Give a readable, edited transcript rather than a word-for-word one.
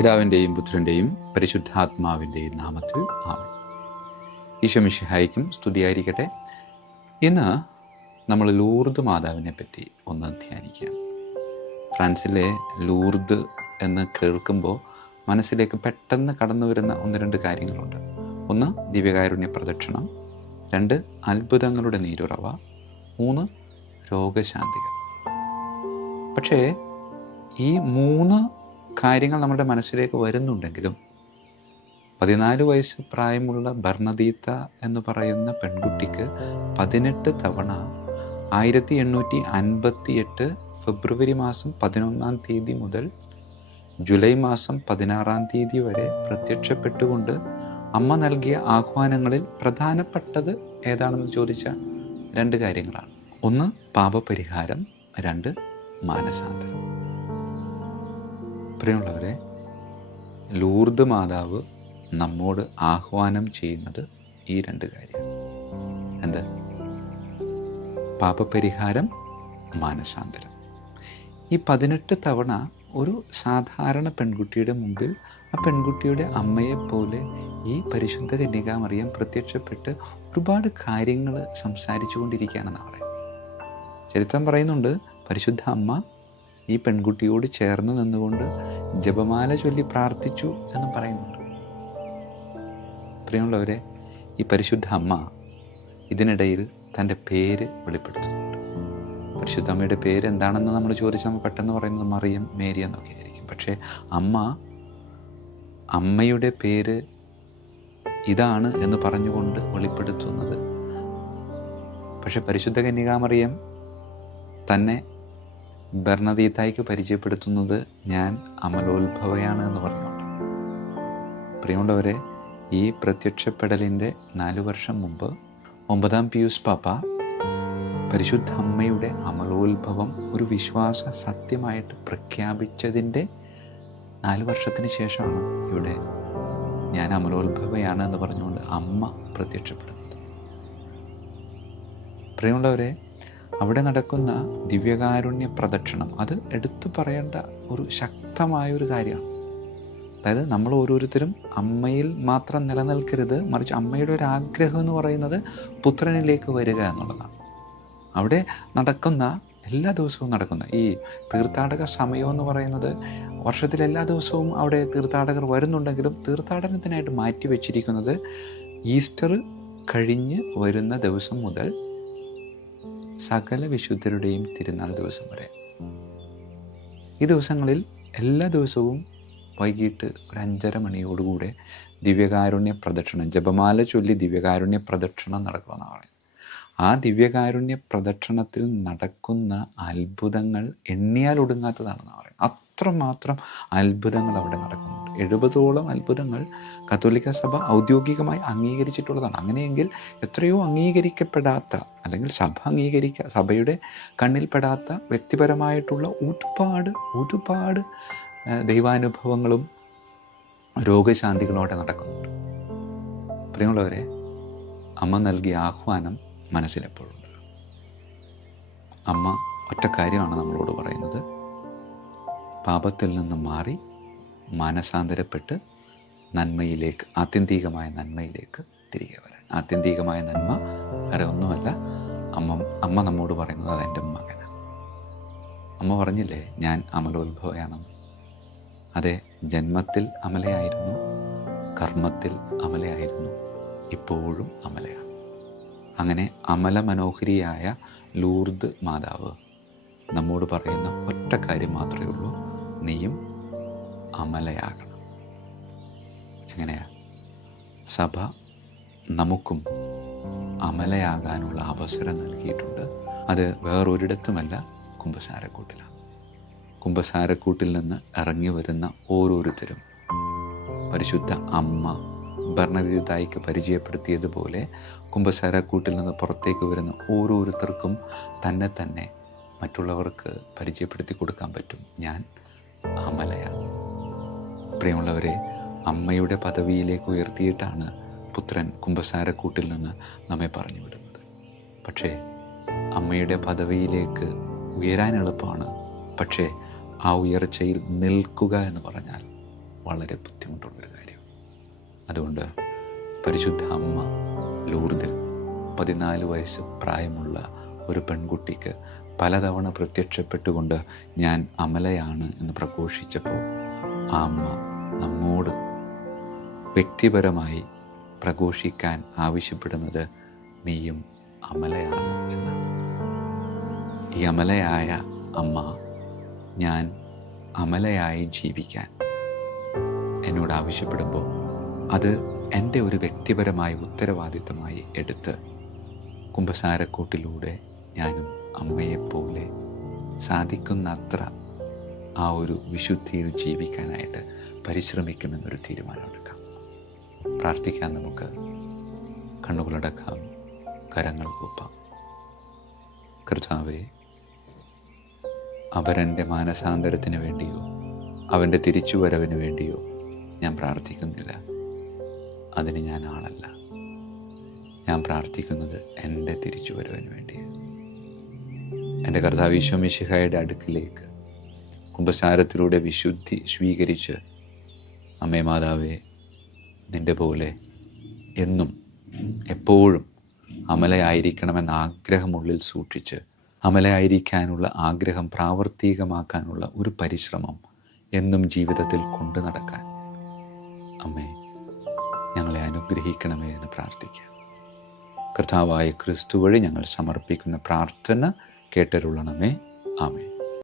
പിതാവിൻ്റെയും പുത്രൻ്റെയും പരിശുദ്ധാത്മാവിൻ്റെയും നാമത്തിൽ ആമേൻ. ഈശോ മിശിഹായ്ക്കും സ്തുതിയായിരിക്കട്ടെ. ഇന്ന് നമ്മൾ ലൂർദ് മാതാവിനെ പറ്റി ഒന്ന് ധ്യാനിക്കാം. ഫ്രാൻസിലെ ലൂർദ് എന്ന് കേൾക്കുമ്പോൾ മനസ്സിലേക്ക് പെട്ടെന്ന് കടന്നു വരുന്ന ഒന്ന് രണ്ട് കാര്യങ്ങളുണ്ട്. ഒന്ന്, ദിവ്യകാരുണ്യ പ്രദക്ഷിണം. രണ്ട്, അത്ഭുതങ്ങളുടെ നീരുറവ. മൂന്ന്, രോഗശാന്തികൾ. പക്ഷേ ഈ മൂന്ന് കാര്യങ്ങൾ നമ്മുടെ മനസ്സിലേക്ക് വരുന്നുണ്ടെങ്കിലും 14 വയസ്സ് പ്രായമുള്ള ബർണദീത്ത എന്ന് പറയുന്ന പെൺകുട്ടിക്ക് 18 തവണ 1858 ഫെബ്രുവരി മാസം 11-ാം തീയതി മുതൽ ജൂലൈ മാസം 16-ാം തീയതി വരെ പ്രത്യക്ഷപ്പെട്ടുകൊണ്ട് അമ്മ നൽകിയ ആഹ്വാനങ്ങളിൽ പ്രധാനപ്പെട്ടത് ഏതാണെന്ന് ചോദിച്ചാൽ രണ്ട് കാര്യങ്ങളാണ്. ഒന്ന്, പാപപരിഹാരം. രണ്ട്, മാനസാന്തരം. പ്രിയമുള്ളവരെ, ലൂർദ് മാതാവ് നമ്മോട് ആഹ്വാനം ചെയ്യുന്നത് ഈ രണ്ട് കാര്യം. എന്ത്? പാപപരിഹാരം, മാനസാന്തരം. ഈ 18 തവണ ഒരു സാധാരണ പെൺകുട്ടിയുടെ മുമ്പിൽ ആ പെൺകുട്ടിയുടെ അമ്മയെപ്പോലെ ഈ പരിശുദ്ധ കന്യകാമറിയം പ്രത്യക്ഷപ്പെട്ട് ഒരുപാട് കാര്യങ്ങൾ സംസാരിച്ചു കൊണ്ടിരിക്കുകയാണെന്ന് പറയാം. ചരിത്രം പറയുന്നുണ്ട്, പരിശുദ്ധ അമ്മ ഈ പെൺകുട്ടിയോട് ചേർന്ന് നിന്നുകൊണ്ട് ജപമാല ചൊല്ലി പ്രാർത്ഥിച്ചു എന്നും പറയുന്നുണ്ട്. പ്രിയമുള്ളവരെ, ഈ പരിശുദ്ധ അമ്മ ഇതിനിടയിൽ തൻ്റെ പേര് വെളിപ്പെടുത്തുന്നുണ്ട്. പരിശുദ്ധ അമ്മയുടെ പേര് എന്താണെന്ന് നമ്മൾ ചോദിച്ചാൽ നമ്മൾ പെട്ടെന്ന് പറയുന്നത് മറിയം, മേരി എന്നൊക്കെ ആയിരിക്കും. പക്ഷേ അമ്മയുടെ പേര് ഇതാണ് എന്ന് പറഞ്ഞുകൊണ്ട് വെളിപ്പെടുത്തുന്നത്. പക്ഷെ പരിശുദ്ധ കന്യകാമറിയം തന്നെ ബർണദീത്തായ്ക്ക് പരിചയപ്പെടുത്തുന്നത് ഞാൻ അമലോത്ഭവയാണ് എന്ന് പറഞ്ഞുകൊണ്ട്. പ്രിയമുള്ളവരെ, ഈ പ്രത്യക്ഷപ്പെടലിൻ്റെ 4 വർഷം മുമ്പ് 9-ാം പിയൂസ് പാപ്പ പരിശുദ്ധ അമ്മയുടെ അമലോത്ഭവം ഒരു വിശ്വാസ സത്യമായിട്ട് പ്രഖ്യാപിച്ചതിൻ്റെ 4 വർഷത്തിന് ശേഷമാണ് ഇവിടെ ഞാൻ അമലോത്ഭവയാണ് എന്ന് പറഞ്ഞുകൊണ്ട് അമ്മ പ്രത്യക്ഷപ്പെടുന്നത്. പ്രിയമുള്ളവരെ, അവിടെ നടക്കുന്ന ദിവ്യകാരുണ്യ പ്രദക്ഷിണം അത് എടുത്തു പറയേണ്ട ഒരു ശക്തമായൊരു കാര്യമാണ്. അതായത് നമ്മൾ ഓരോരുത്തരും അമ്മയിൽ മാത്രം നിലനിൽക്കരുത്, മറിച്ച് അമ്മയുടെ ഒരു ആഗ്രഹം എന്ന് പറയുന്നത് പുത്രനിലേക്ക് വരിക എന്നുള്ളതാണ്. അവിടെ നടക്കുന്ന എല്ലാ ദിവസവും നടക്കുന്ന ഈ തീർത്ഥാടക സമയം എന്ന് പറയുന്നത് വർഷത്തിൽ എല്ലാ ദിവസവും അവിടെ തീർത്ഥാടകർ വരുന്നുണ്ടെങ്കിലും തീർത്ഥാടനത്തിനായിട്ട് മാറ്റി വച്ചിരിക്കുന്നത് ഈസ്റ്റർ കഴിഞ്ഞ് വരുന്ന ദിവസം മുതൽ സകല വിശുദ്ധരുടെയും തിരുനാൾ ദിവസം വരെ. ഈ ദിവസങ്ങളിൽ എല്ലാ ദിവസവും വൈകിട്ട് ഒരു 5:30 മണിയോടുകൂടെ ദിവ്യകാരുണ്യ പ്രദക്ഷിണം, ജപമാല ചൊല്ലി ദിവ്യകാരുണ്യ പ്രദക്ഷിണം നടക്കുമെന്നാണ്. ആ ദിവ്യകാരുണ്യ പ്രദക്ഷിണത്തിൽ നടക്കുന്ന അത്ഭുതങ്ങൾ എണ്ണിയാൽ ഒടുങ്ങാത്തതാണെന്ന് പറയുന്നത്. അത്രമാത്രം അത്ഭുതങ്ങൾ അവിടെ നടക്കുന്നുണ്ട്. 70ഓളം അത്ഭുതങ്ങൾ കത്തോലിക്ക സഭ ഔദ്യോഗികമായി അംഗീകരിച്ചിട്ടുള്ളതാണ്. അങ്ങനെയെങ്കിൽ എത്രയോ അംഗീകരിക്കപ്പെടാത്ത, അല്ലെങ്കിൽ സഭയുടെ കണ്ണിൽപ്പെടാത്ത വ്യക്തിപരമായിട്ടുള്ള ഒരുപാട് ദൈവാനുഭവങ്ങളും രോഗശാന്തികളും അവിടെ നടക്കുന്നുണ്ട്. പ്രിയമുള്ളവരെ, അമ്മ നൽകിയ ആഹ്വാനം മനസ്സിലെപ്പോഴുണ്ട്. അമ്മ ഒറ്റ കാര്യമാണ് നമ്മളോട് പറയുന്നത്: പാപത്തിൽ നിന്ന് മാറി മാനസാന്തരപ്പെട്ട് നന്മയിലേക്ക്, ആത്യന്തികമായ നന്മയിലേക്ക് തിരികെ വരാൻ. ആത്യന്തികമായ നന്മ വേറെ ഒന്നുമല്ല, അമ്മ നമ്മോട് പറയുന്നത് അതെൻ്റെ മകനാണ്. അമ്മ പറഞ്ഞില്ലേ, ഞാൻ അമലോത്ഭവയാണെന്ന്. അതെ, ജന്മത്തിൽ അമലയായിരുന്നു, കർമ്മത്തിൽ അമലയായിരുന്നു, ഇപ്പോഴും അമലയാണ്. അങ്ങനെ അമല മനോഹരിയായ ലൂർദ് മാതാവ് നമ്മോട് പറയുന്ന ഒറ്റ കാര്യം മാത്രമേ ഉള്ളൂ: നീയും അമലയാകണം. എങ്ങനെയാ? സഭ നമുക്കും അമലയാകാനുള്ള അവസരം നൽകിയിട്ടുണ്ട്. അത് വേറൊരിടത്തുമല്ല, കുമ്പസാരക്കൂട്ടിലാണ്. കുമ്പസാരക്കൂട്ടിൽ നിന്ന് ഇറങ്ങി വരുന്ന ഓരോരുത്തരും പരിശുദ്ധ അമ്മ ബർണദീത്തായ്ക്ക് പരിചയപ്പെടുത്തിയതുപോലെ കുമ്പസാരക്കൂട്ടിൽ നിന്ന് പുറത്തേക്ക് വരുന്ന ഓരോരുത്തർക്കും തന്നെ മറ്റുള്ളവർക്ക് പരിചയപ്പെടുത്തി കൊടുക്കാൻ പറ്റും: ഞാൻ അമലയാണ്. പ്രിയമുള്ളവരെ, അമ്മയുടെ പദവിയിലേക്ക് ഉയർത്തിയിട്ടാണ് പുത്രൻ കുമ്പസാരക്കൂട്ടിൽ നിന്ന് നമ്മെ പറഞ്ഞു വിടുന്നത്. പക്ഷേ അമ്മയുടെ പദവിയിലേക്ക് ഉയരാൻ എളുപ്പമാണ്, പക്ഷേ ആ ഉയർച്ചയിൽ നിൽക്കുക എന്ന് പറഞ്ഞാൽ വളരെ ബുദ്ധിമുട്ടുള്ളൊരു കാര്യം. അതുകൊണ്ട് പരിശുദ്ധ അമ്മ ലൂർദിൽ 14 വയസ്സ് പ്രായമുള്ള ഒരു പെൺകുട്ടിക്ക് പലതവണ പ്രത്യക്ഷപ്പെട്ടുകൊണ്ട് ഞാൻ അമലയാണ് എന്ന് പ്രഘോഷിച്ചപ്പോൾ ആ അമ്മ നമ്മോട് വ്യക്തിപരമായി പ്രഘോഷിക്കാൻ ആവശ്യപ്പെടുന്നത് നീയും അമലയാണ് എന്നാണ്. ഈ അമലയായ അമ്മ ഞാൻ അമലയായി ജീവിക്കാൻ എന്നോട് ആവശ്യപ്പെടുമ്പോൾ അത് എൻ്റെ ഒരു വ്യക്തിപരമായ ഉത്തരവാദിത്തമായി എടുത്ത് കുമ്പസാരക്കൂട്ടിലൂടെ ഞാനും അമ്മയെപ്പോലെ സാധിക്കുന്നത്ര ആ ഒരു വിശുദ്ധിയിൽ ജീവിക്കാനായിട്ട് പരിശ്രമിക്കുമെന്നൊരു തീരുമാനമെടുക്കാം. പ്രാർത്ഥിക്കാൻ നമുക്ക് കണ്ണുകളടക്കാം, കരങ്ങൾ കൂപ്പാം. കർത്താവേ, അവരൻ്റെ മാനസാന്തരത്തിന് വേണ്ടിയോ അവൻ്റെ തിരിച്ചുവരവിന് വേണ്ടിയോ ഞാൻ പ്രാർത്ഥിക്കുന്നില്ല. അതിന് ഞാൻ ആളല്ല. ഞാൻ പ്രാർത്ഥിക്കുന്നത് എൻ്റെ തിരിച്ചുവരവിന് വേണ്ടിയാണ്. എൻ്റെ കർത്താവ് ഈശോ മിശിഹായുടെ അടുക്കിലേക്ക് കുമ്പസാരത്തിലൂടെ വിശുദ്ധി സ്വീകരിച്ച് അമ്മേ മാതാവേ, നിൻ്റെ പോലെ എന്നും എപ്പോഴും അമലയായിരിക്കണമെന്ന ആഗ്രഹമുള്ളിൽ സൂക്ഷിച്ച് അമലയായിരിക്കാനുള്ള ആഗ്രഹം പ്രാവർത്തികമാക്കാനുള്ള ഒരു പരിശ്രമം എന്നും ജീവിതത്തിൽ കൊണ്ടു നടക്കാൻ അമ്മേ ഞങ്ങളെ അനുഗ്രഹിക്കണമേ എന്ന് പ്രാർത്ഥിക്കാം. കർത്താവായ ക്രിസ്തു വഴി ഞങ്ങൾ സമർപ്പിക്കുന്ന പ്രാർത്ഥന കേട്ടരുളണമേ. ആമേൻ.